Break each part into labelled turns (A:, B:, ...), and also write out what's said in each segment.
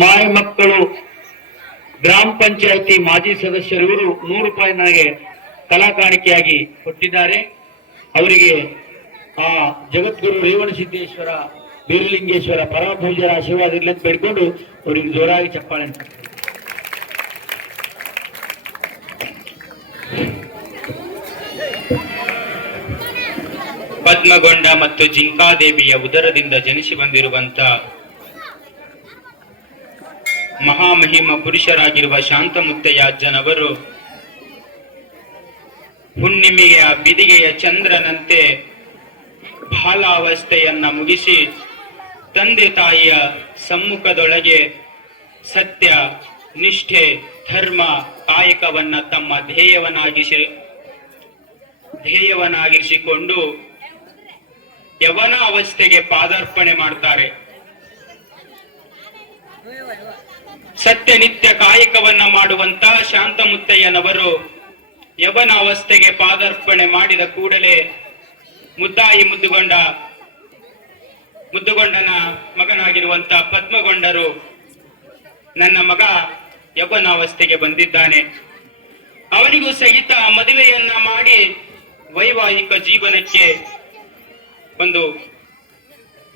A: ಮಾಯ ಮಕ್ಕಳು ಗ್ರಾಮ ಪಂಚಾಯತಿ ಮಾಜಿ ಸದಸ್ಯರು ಇವರು ನೂರು ರೂಪಾಯಿ ನನಗೆ ಕಲಾ ಕಾಣಿಕೆಯಾಗಿ ಕೊಟ್ಟಿದ್ದಾರೆ. ಅವರಿಗೆ ಆ ಜಗದ್ಗುರು ರೇವಣ ಸಿದ್ದೇಶ್ವರ, ಬೀರಲಿಂಗೇಶ್ವರ ಪರಮಪೂಜರ ಆಶೀರ್ವಾದ ಇಲ್ಲ ಅಂತ ಬೇಡ್ಕೊಂಡು ಅವರಿಗೆ ಜೋರಾಗಿ ಚಪ್ಪಾಳೆ
B: ಪದ್ಮಗೊಂಡ ಮತ್ತು ಜಿಂಕಾದೇವಿಯ ಉದರದಿಂದ ಜನಿಸಿ ಬಂದಿರುವಂತ ಮಹಾಮಹಿಮ ಪುರುಷರಾಗಿರುವ ಶಾಂತಮುತ್ತಯ್ಯ ಅಜ್ಜನವರು ಹುಣ್ಣಿಮೆಯ ಬಿದಿಗೆಯ ಚಂದ್ರನಂತೆ ಬಾಲಾವಸ್ಥೆಯನ್ನ ಮುಗಿಸಿ ತಂದೆ ತಾಯಿಯ ಸಮ್ಮುಖದೊಳಗೆ ಸತ್ಯ, ನಿಷ್ಠೆ, ಧರ್ಮ, ಕಾಯಕವನ್ನ ತಮ್ಮ ಧ್ಯೇಯವನ್ನಾಗಿಸಿ ಧ್ಯೇಯವನ್ನಾಗಿರಿಸಿಕೊಂಡು ಯವನ ಅವಸ್ಥೆಗೆ ಪಾದಾರ್ಪಣೆ ಮಾಡ್ತಾರೆ. ಸತ್ಯ ನಿತ್ಯ ಕಾಯಕವನ್ನ ಮಾಡುವಂತ ಶಾಂತಮುತ್ತಯ್ಯನವರು ಯವನ ಅವಸ್ಥೆಗೆ ಪಾದಾರ್ಪಣೆ ಮಾಡಿದ ಕೂಡಲೇ ಮುದ್ದಾಯಿ ಮುದ್ದುಗೊಂಡ, ಮುದ್ದುಗೊಂಡನ ಮಗನಾಗಿರುವಂತ ಪದ್ಮಗೊಂಡರು ನನ್ನ ಮಗ ಯವನ ಅವಸ್ಥೆಗೆ ಬಂದಿದ್ದಾನೆ. ಅವನಿಗೂ ಸಹಿತ ಮದುವೆಯನ್ನ ಮಾಡಿ ವೈವಾಹಿಕ ಜೀವನಕ್ಕೆ ಒಂದು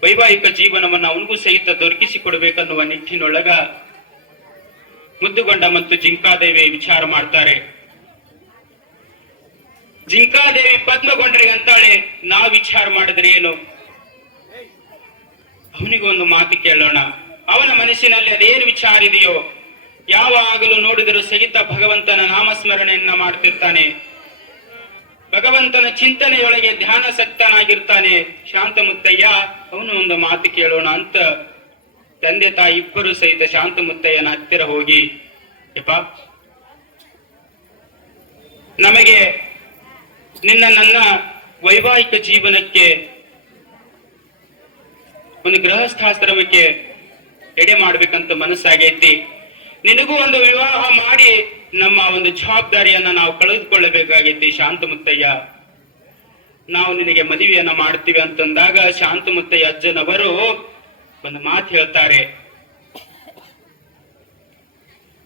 B: ವೈವಾಹಿಕ ಜೀವನವನ್ನು ಅವನಿಗೂ ಸಹಿತ ದೊರಕಿಸಿಕೊಡ್ಬೇಕನ್ನುವ ನಿಟ್ಟಿನೊಳಗ ಮುದ್ದುಗೊಂಡ ಮತ್ತು ಜಿಂಕಾದೇವಿ ವಿಚಾರ ಮಾಡ್ತಾರೆ. ಜಿಂಕಾದೇವಿ ಪದ್ಮಗೊಂಡರಿಗೆ ಅಂತಾಳೆ ನಾ ವಿಚಾರ ಮಾಡಿದ್ರೆ ಏನು? ಅವನಿಗೊಂದು ಮಾತು ಕೇಳೋಣ. ಅವನ ಮನಸ್ಸಿನಲ್ಲಿ ಅದೇನು ವಿಚಾರ ಇದೆಯೋ, ಯಾವಾಗಲೂ ನೋಡಿದರೂ ಸಹಿತ ಭಗವಂತನ ನಾಮಸ್ಮರಣೆಯನ್ನ ಮಾಡ್ತಿರ್ತಾನೆ. ಭಗವಂತನ ಚಿಂತನೆಯೊಳಗೆ ಧ್ಯಾನಸಕ್ತನಾಗಿರ್ತಾನೆ. ಶಾಂತಮುತ್ತಯ್ಯ, ಅವನು ಒಂದು ಮಾತು ಕೇಳೋಣ ಅಂತ ತಂದೆ ತಾಯಿ ಇಬ್ಬರು ಸಹಿತ ಶಾಂತಮುತ್ತಯ್ಯನ ಹತ್ತಿರ ಹೋಗಿ, ಯಪ್ಪ, ನಮಗೆ ನಿನ್ನ ನನ್ನ ವೈವಾಹಿಕ ಜೀವನಕ್ಕೆ ಒಂದು ಗೃಹಸ್ಥಾಶ್ರಮಕ್ಕೆ ಎಡೆ ಮಾಡ್ಬೇಕಂತ ಮನಸ್ಸಾಗೈತಿ. ನಿನಗೂ ಒಂದು ವಿವಾಹ ಮಾಡಿ ನಮ್ಮ ಒಂದು ಜವಾಬ್ದಾರಿಯನ್ನ ನಾವು ಕಳೆದುಕೊಳ್ಳಬೇಕಾಗಿತ್ತು ಶಾಂತ ಮುತ್ತಯ್ಯ ನಾವು ನಿನಗೆ ಮದುವೆಯನ್ನ ಮಾಡ್ತೀವಿ ಅಂತಂದಾಗ ಶಾಂತ ಮುತ್ತಯ್ಯ ಅಜ್ಜನವರು ಒಂದು ಮಾತು ಹೇಳ್ತಾರೆ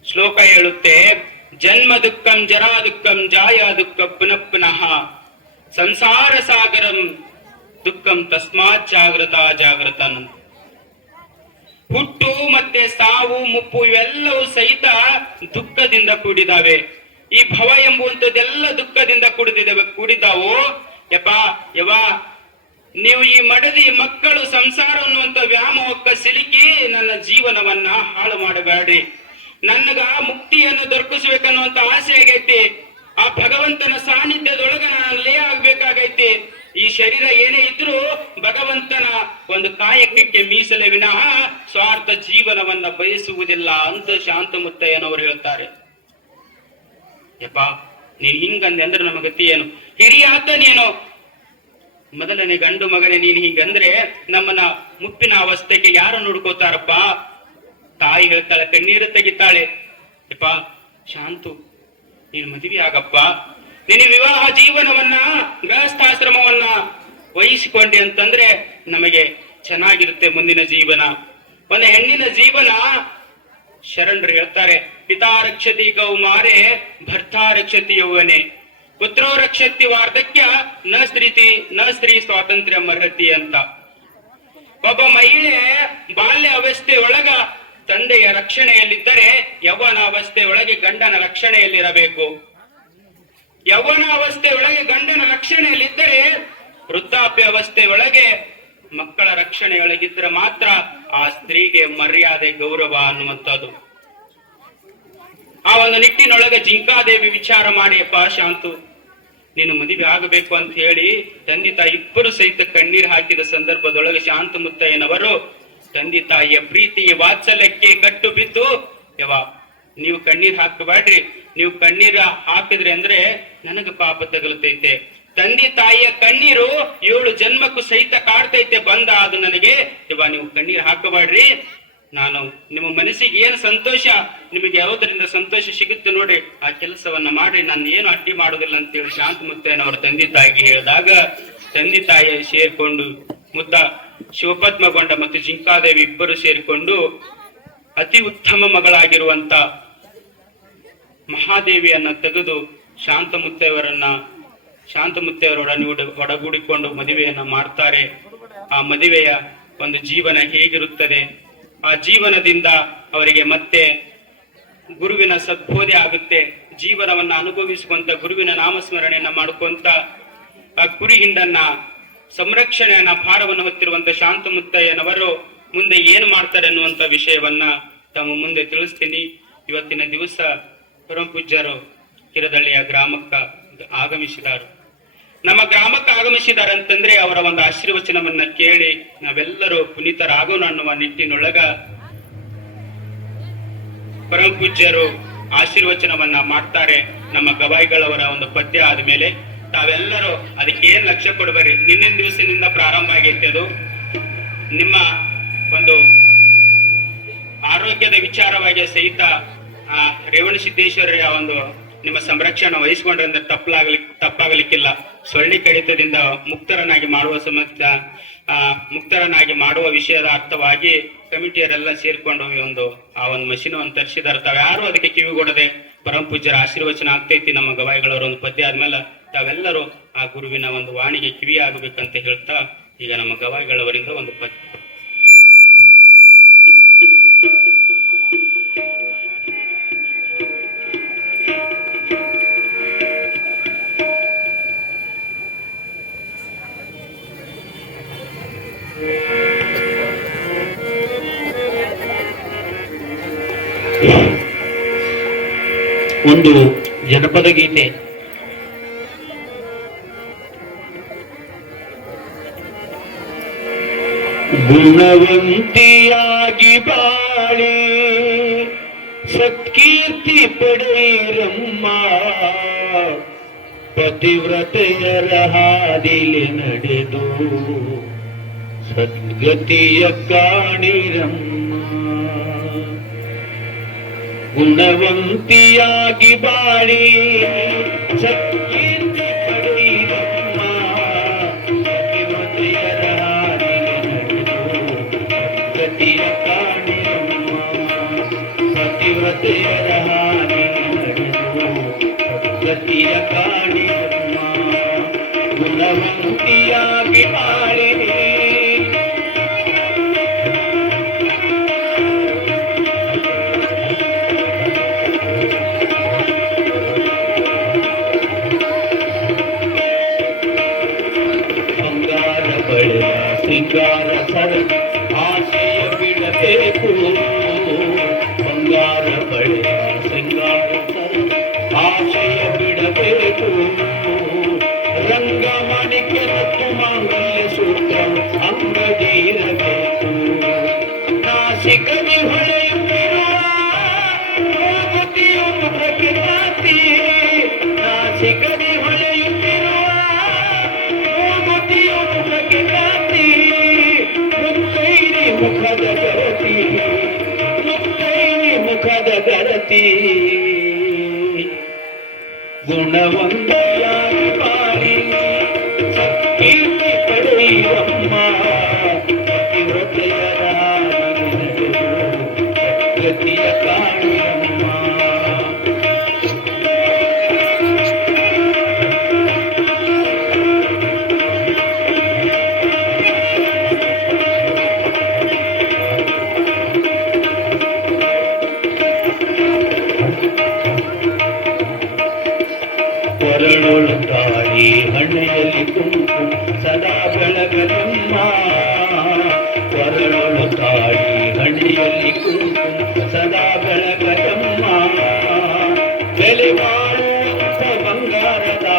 B: ಶ್ಲೋಕ ಹೇಳುತ್ತೆ, ಜನ್ಮ ದುಃಖಂ ಜರಾ ದುಃಖಂ ಜಾಯ ದುಃಖ ಪುನಃ ಪುನಃ, ಸಂಸಾರ ಸಾಗರಂ ದುಃಖಂ ತಸ್ಮಾತ್ ಜಾಗೃತ ಜಾಗೃತ. ಹುಟ್ಟು ಮತ್ತೆ ಸಾವು, ಮುಪ್ಪು ಇವೆಲ್ಲವೂ ಸಹಿತ ದುಃಖದಿಂದ ಕೂಡಿದಾವೆ ಈ ಭವ ಎಂಬುವಂಥದ್ದೆಲ್ಲ ದುಃಖದಿಂದ ಕೂಡಿದಾವು ಯಪ್ಪ ಯವ ನೀವು ಈ ಮಡದಿ ಮಕ್ಕಳು ಸಂಸಾರ ಅನ್ನುವಂತ ವ್ಯಾಮೋಹಕ್ಕ ಸಿಲುಕಿ ನನ್ನ ಜೀವನವನ್ನ ಹಾಳು ಮಾಡಬೇಡ್ರಿ. ನನಗ ಮುಕ್ತಿಯನ್ನು ದೊರಕಿಸ್ಬೇಕನ್ನುವಂತ ಆಸೆ ಆಗೈತಿ. ಆ ಭಗವಂತನ ಸಾನ್ನಿಧ್ಯದೊಳಗೆ ನಾನು ಲೇ ಆಗ್ಬೇಕಾಗೈತಿ. ಈ ಶರೀರ ಏನೇ ಇದ್ರೂ ಭಗವಂತನ ಒಂದು ಕಾಯಕಕ್ಕೆ ಮೀಸಲೆ ವಿನಃ ಸ್ವಾರ್ಥ ಜೀವನವನ್ನ ಬಯಸುವುದಿಲ್ಲ ಅಂತ ಶಾಂತಮುತ್ತಯ್ಯನವರು ಹೇಳ್ತಾರೆ. ಯಪ್ಪ, ನೀನ್ ಹಿಂಗಂದೆ ಅಂದ್ರೆ ನಮ್ಮ ಗತಿ ಏನು? ಹಿರಿಯಾತ ನೀನು. ಮೊದಲನೇ ಗಂಡು ಮಗನೇ ನೀನ್ ಹಿಂಗಂದ್ರೆ ನಮ್ಮನ್ನ ಮುಪ್ಪಿನ ಅವಸ್ಥೆಗೆ ಯಾರು ನೋಡ್ಕೋತಾರಪ್ಪ? ತಾಯಿ ಹೇಳ್ತಾಳೆ, ಕಣ್ಣೀರು ತೆಗಿತಾಳೆ. ಯಪ್ಪ, ಶಾಂತು, ನೀನು ಮದುವೆ ಆಗಪ್ಪ. ನಿನ್ನ ವಿವಾಹ ಜೀವನವನ್ನ, ಗೃಹಸ್ಥಾಶ್ರಮವನ್ನ ವಹಿಸಿಕೊಂಡೆ ಅಂತಂದ್ರೆ ನಮಗೆ ಚೆನ್ನಾಗಿರುತ್ತೆ ಮುಂದಿನ ಜೀವನ. ಒಂದು ಹೆಣ್ಣಿನ ಜೀವನ ಶರಣರು ಹೇಳ್ತಾರೆ, ಪಿತಾ ರಕ್ಷತಿ ಗೌಮಾರೆ ಭರ್ತಾ ರಕ್ಷತಿ ಯೌವನೆ. ಪುತ್ರೋ ರಕ್ಷತಿ ವಾರ್ಧಕ್ಯ, ನ ಸ್ತ್ರೀತಿ, ನ ಸ್ತ್ರೀ ಸ್ವಾತಂತ್ರ್ಯ ಮರ್ಹತಿ ಅಂತ. ಒಬ್ಬ ಮಹಿಳೆ ಬಾಲ್ಯ ಅವಸ್ಥೆ ಒಳಗ ತಂದೆಯ ರಕ್ಷಣೆಯಲ್ಲಿದ್ದರೆ ಯೌವನ ಅವಸ್ಥೆ ಒಳಗೆ ಗಂಡನ ರಕ್ಷಣೆಯಲ್ಲಿರಬೇಕು. ಯೌವನ ಅವಸ್ಥೆ ಒಳಗೆ ಗಂಡನ ರಕ್ಷಣೆಯಲ್ಲಿದ್ದರೆ ವೃದ್ಧಾಪ್ಯ ಅವಸ್ಥೆ ಒಳಗೆ ಮಕ್ಕಳ ರಕ್ಷಣೆಯೊಳಗಿದ್ರೆ ಮಾತ್ರ ಆ ಸ್ತ್ರೀಗೆ ಮರ್ಯಾದೆ, ಗೌರವ ಅನ್ನುವಂಥದ್ದು. ಆ ಒಂದು ನಿಟ್ಟಿನೊಳಗೆ ಜಿಂಕಾದೇವಿ ವಿಚಾರ ಮಾಡಿ ಅಪ್ಪ ಶಾಂತು, ನೀನು ಮದುವೆ ಆಗಬೇಕು ಅಂತ ಹೇಳಿ ತಂದೆ ತಾಯಿ ಇಬ್ಬರು ಸಹಿತ ಕಣ್ಣೀರು ಹಾಕಿದ ಸಂದರ್ಭದೊಳಗೆ ಶಾಂತ ಮುತ್ತಯ್ಯನವರು ತಂದೆ ತಾಯಿಯ ಪ್ರೀತಿಯ ವಾತ್ಸಲ್ಯಕ್ಕೆ ಕಟ್ಟು ಬಿದ್ದು ಯವ ನೀವು ಕಣ್ಣೀರ್ ಹಾಕಬೇಡ್ರಿ. ನೀವು ಕಣ್ಣೀರ ಹಾಕಿದ್ರಿ ಅಂದ್ರೆ ನನಗ ಪಾಪ ತಗಲತೈತೆ ತಂದೆ ತಾಯಿಯ ಕಣ್ಣೀರು ಏಳು ಜನ್ಮಕ್ಕೂ ಸಹಿತ ಕಾಡ್ತೈತೆ. ಬಂದ ಅದು ನನಗೆ, ಇವ ನೀವು ಕಣ್ಣೀರ್ ಹಾಕಬೇಡ್ರಿ. ನಾನು ನಿಮ್ಮ ಮನಸ್ಸಿಗೆ ಏನು ಸಂತೋಷ, ನಿಮಗೆ ಯಾವುದರಿಂದ ಸಂತೋಷ ಸಿಗುತ್ತೆ ನೋಡಿ ಆ ಕೆಲಸವನ್ನ ಮಾಡಿ ನಾನು ಏನು ಅಡ್ಡಿ ಮಾಡೋದಿಲ್ಲ ಅಂತೇಳಿ ಶಾಂತ ಮುತ್ತಯ್ಯನವರ ತಂದೆ ತಾಯಿಗೆ ಹೇಳಿದಾಗ, ತಂದೆ ತಾಯಿ ಸೇರ್ಕೊಂಡು ಮುದ್ದ ಶಿವಪದ್ಮಗೊಂಡ ಮತ್ತು ಜಿಂಕಾದೇವಿ ಇಬ್ಬರು ಸೇರಿಕೊಂಡು ಅತಿ ಉತ್ತಮ ಮಗಳಾಗಿರುವಂತ ಮಹಾದೇವಿಯನ್ನ ತೆಗೆದು ಶಾಂತಮುತ್ತೆಯವರನ್ನ ಶಾಂತಮುತ್ತೆಯವರೊಡನೆ ಒಡ- ಒಡಗೂಡಿಕೊಂಡು ಮದುವೆಯನ್ನ ಮಾಡ್ತಾರೆ. ಆ ಮದುವೆಯ ಒಂದು ಜೀವನ ಹೇಗಿರುತ್ತದೆ? ಆ ಜೀವನದಿಂದ ಅವರಿಗೆ ಮತ್ತೆ ಗುರುವಿನ ಸದ್ಬೋಧೆ ಆಗುತ್ತೆ. ಜೀವನವನ್ನ ಅನುಭವಿಸುವಂತ ಗುರುವಿನ ನಾಮಸ್ಮರಣೆಯನ್ನ ಮಾಡ್ಕೊಂತ ಆ ಕುರಿ ಹಿಂಡನ್ನ, ಸಂರಕ್ಷಣೆಯನ್ನ, ಭಾರವನ್ನು ಹೊತ್ತಿರುವಂತ ಶಾಂತಮುತ್ತಯ್ಯನವರು ಮುಂದೆ ಏನ್ ಮಾಡ್ತಾರೆ ಅನ್ನುವಂತ ವಿಷಯವನ್ನ ತಮ್ಮ ಮುಂದೆ ತಿಳಿಸ್ತೀನಿ. ಇವತ್ತಿನ ದಿವಸ ಪರಮ ಪೂಜ್ಯರು ಕಿರದಳ್ಳಿಯ ಗ್ರಾಮಕ್ಕ ಆಗಮಿಸಿದರು. ನಮ್ಮ ಗ್ರಾಮಕ್ಕೆ ಆಗಮಿಸಿದಾರಂತಂದ್ರೆ ಅವರ ಒಂದು ಆಶೀರ್ವಚನವನ್ನ ಕೇಳಿ ನಾವೆಲ್ಲರೂ ಪುನೀತರಾಗೋಣ ಅನ್ನುವ ನಿಟ್ಟಿನೊಳಗ ಪರಮ ಪೂಜ್ಯರು ಆಶೀರ್ವಚನವನ್ನ ಮಾಡ್ತಾರೆ. ನಮ್ಮ ಗವಾಯಿಗಳವರ ಒಂದು ಪದ್ಯ ಆದ್ಮೇಲೆ ತಾವೆಲ್ಲರೂ ಅದಕ್ಕೆ ಏನ್ ಲಕ್ಷ್ಯ ಕೊಡಬೇಡಿ. ನಿನ್ನೆ ದಿವಸದಿಂದ ಪ್ರಾರಂಭ ಆಗೈತೆ ಅದು. ನಿಮ್ಮ ಒಂದು ಆರೋಗ್ಯದ ವಿಚಾರವಾಗಿ ಸಹಿತ ಆ ರೇವಣ ಸಿದ್ದೇಶ್ವರ ಒಂದು ನಿಮ್ಮ ಸಂರಕ್ಷಣೆ ವಹಿಸಿಕೊಂಡ್ರಿಂದ ತಪ್ಪಲಾಗಲಿ, ತಪ್ಪಾಗಲಿಕ್ಕಿಲ್ಲ. ಸೊಳ್ಳಿ ಕಡಿತದಿಂದ ಮುಕ್ತರನ್ನಾಗಿ ಮಾಡುವ ಆ, ಮುಕ್ತರನ್ನಾಗಿ ಮಾಡುವ ವಿಷಯದ ಅರ್ಥವಾಗಿ ಕಮಿಟಿಯರೆಲ್ಲ ಸೇರ್ಕೊಂಡು ಈ ಒಂದು, ಆ ಒಂದು ಮಷಿನ್ ಒಂದು ತಾವು ಯಾರು ಅದಕ್ಕೆ ಕಿವಿಗೊಡದೆ ಪರಮ ಪೂಜ್ಯರ ಆಶೀರ್ವಚನ ಆಗ್ತೈತಿ ನಮ್ಮ ಗವಾಯಿಗಳವರ ಒಂದು ಪದ್ಯ ಆದ್ಮೇಲೆ ತಾವೆಲ್ಲರೂ ಆ ಗುರುವಿನ ಒಂದು ವಾಣಿಗೆ ಕಿವಿ ಆಗಬೇಕಂತ ಹೇಳ್ತಾ ಈಗ ನಮ್ಮ ಗವಾಯಿಗಳವರಿಂದ ಒಂದು ಪದ್ಯ.
A: ಒಂದು ಜನಪದ ಗೀತೆ. ಗುಣವಂತಿಯಾಗಿ ಬಾಳಿ ಸತ್ಕೀರ್ತಿ ಪಡೆಯಿರಮ್ಮ ಪತಿವ್ರತೆಯರ ಹಾದಿಲಿ ನಡೆದು ಸದ್ಗತಿಯ ಕಾಣಿರಮ್ಮ. ಗುಣವಂತಿಯಾಗಿ ಬಾಳಿ. ಸತ್ಕೀರ್ತಿ ಪಡೆಯಿರಮ್ಮ ಪತಿವ್ರತೆಯರ ನಾಸಿಕದಿ ಹೊಳೆಯುತ್ತಿರುವ ಮೂಗುತಿಯೊಂದು ಪ್ರತಿಮಾತಿ ಮುತ್ತೈರಿ ಮುಖದ ಗರತಿ. ಮುತ್ತೈರಿ ಮುಖದ ಗರತಿ. ಗುಣವಂತಿಯಾಗಿ ಬಾಳಿ ಸತ್ಕೀರ್ತಿ ಪಡೆಯುವಮ್ಮ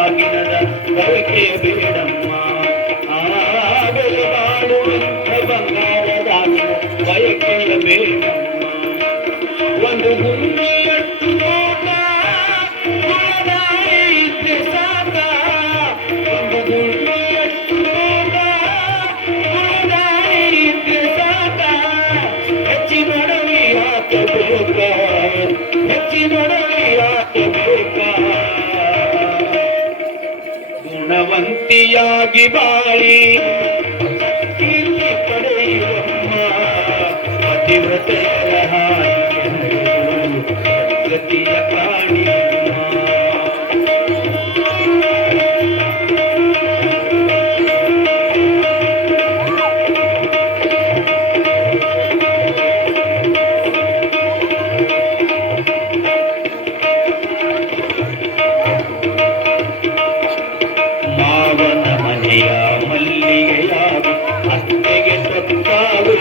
A: ಬಂಗಾರದಾಗಿನದ ಬಯಕೆ ಬೇಡಮ್ಮ ವಂತಿಯಾಗಿ ಬಾಳಿ. ಪಡೆಯುವ ಪತಿವ್ರತೆ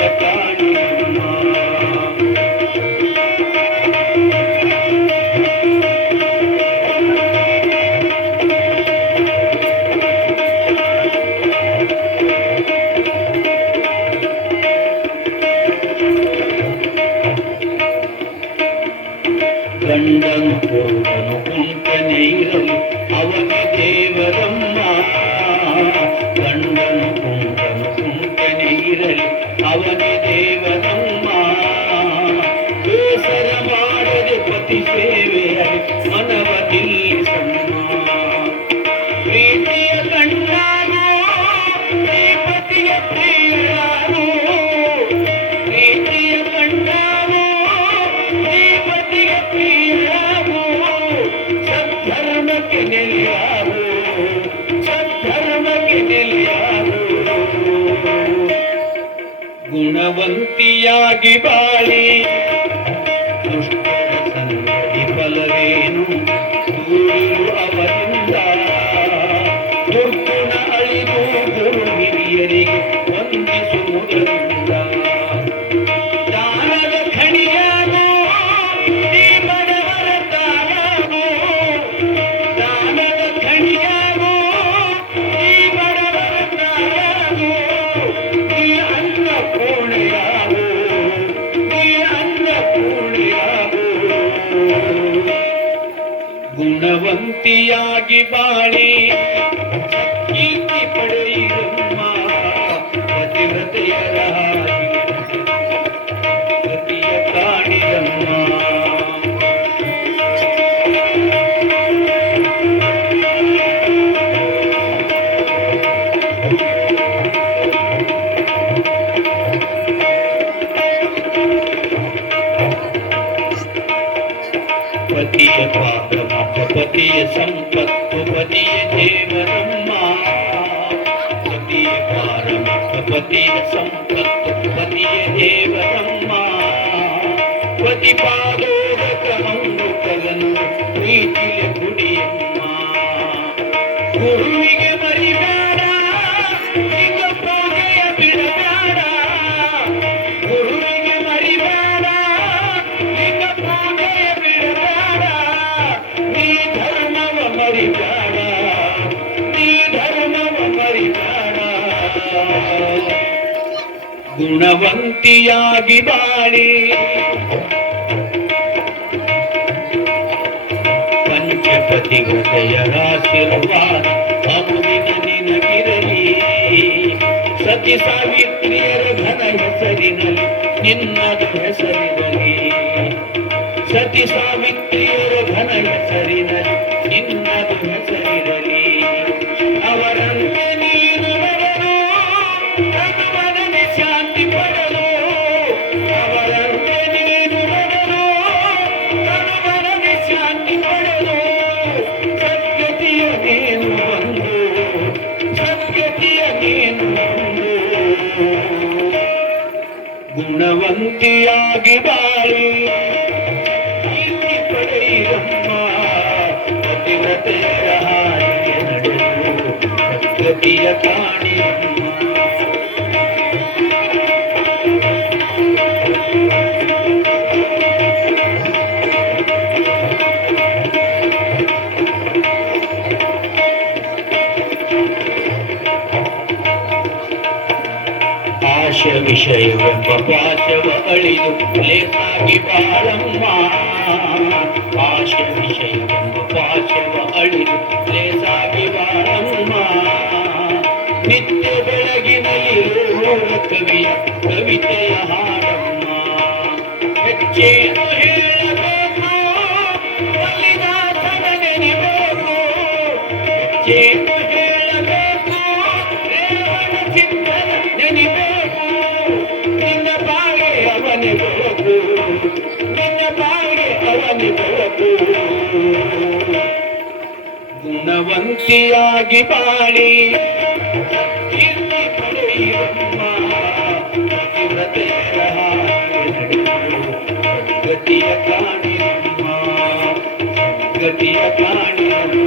A: Thank you. ಪ್ರೀತಿಯ ಕಂಡಾನು ಪ್ರೀಪತಿಯ ಪ್ರಿಯಾನು ಪ್ರೀತಿಯ ಕಂಡಾನು ಪ್ರೀಪತಿಯ ಪ್ರಿಯಾನು ಸದ್ಧರ್ಮಕ್ಕೆ ನಿಲ್ಯಾರು ಸದ್ಧರ್ಮಕ್ಕೆ ನಿಲ್ಯಾರು ಗುಣವಂತಿಯಾಗಿ ಬಾಳಿ Thank you. ಸತಿಯ ಸಂಪತ್ತು ಪತಿಯ ಜೀವನಮ್ಮ. ಸತಿಯ ಪಾರಮಿಕ ಪತಿಯ ಸಂಪತ್ತು ಪತಿಯ ಜೀವನಮ್ಮ. ಪತಿ ಪಾದೋದಕ ಅಮೃತವನ್ನು ಪ್ರೀತಿ ಗುಣವಂತಿಯಾಗಿ ಬಾಳಿ. ಪಂಚಪತಿ ಹೃದಯರಾಶಿರ್ವಾದ ಅಮೃತ ನಿನಗಿರಲಿ. ಸತಿ ಸಾವಿತ್ರಿಯರ ಘನ ಹೆಸರಿನಲ್ಲಿ ನಿನ್ನ ಹೆಸರಿನಲ್ಲಿ ಸತಿ ಸಾವಿತ್ರಿಯರ ಕಾಣಿರಮ್ಮ ಆಶ ವಿಷಯವೆಂಬ ಪಾಶವ ಅಳಿದು ಲೇಸಾಗಿ ಬಾಳಮ್ಮ ಕವಿಯ ಕವಿತೆಯ ಹಾಡಮ್ಮ ಹೆಚ್ಚೇನು ಹೇಳಬೇಕು ಬಲಿದಾಸನ ನೆನೆಬೇಕು ಹೆಚ್ಚೇನು ಹೇಳಬೇಕು ದೇವರ ಚಿತ್ತನ ನೆನೆಬೇಕು ನಿನ್ನ ಬೆಳಕು ನಿನ್ನ ಬಾಳೆ ಅವನೇ ಬೆಳಕು ಗುಣವಂತಿಯಾಗಿ ಬಾಳಿ ಗತಿಯ ಕಾಣಿರಮ್ಮ ಗತಿಯ ಕಾಣಿರಮ್ಮ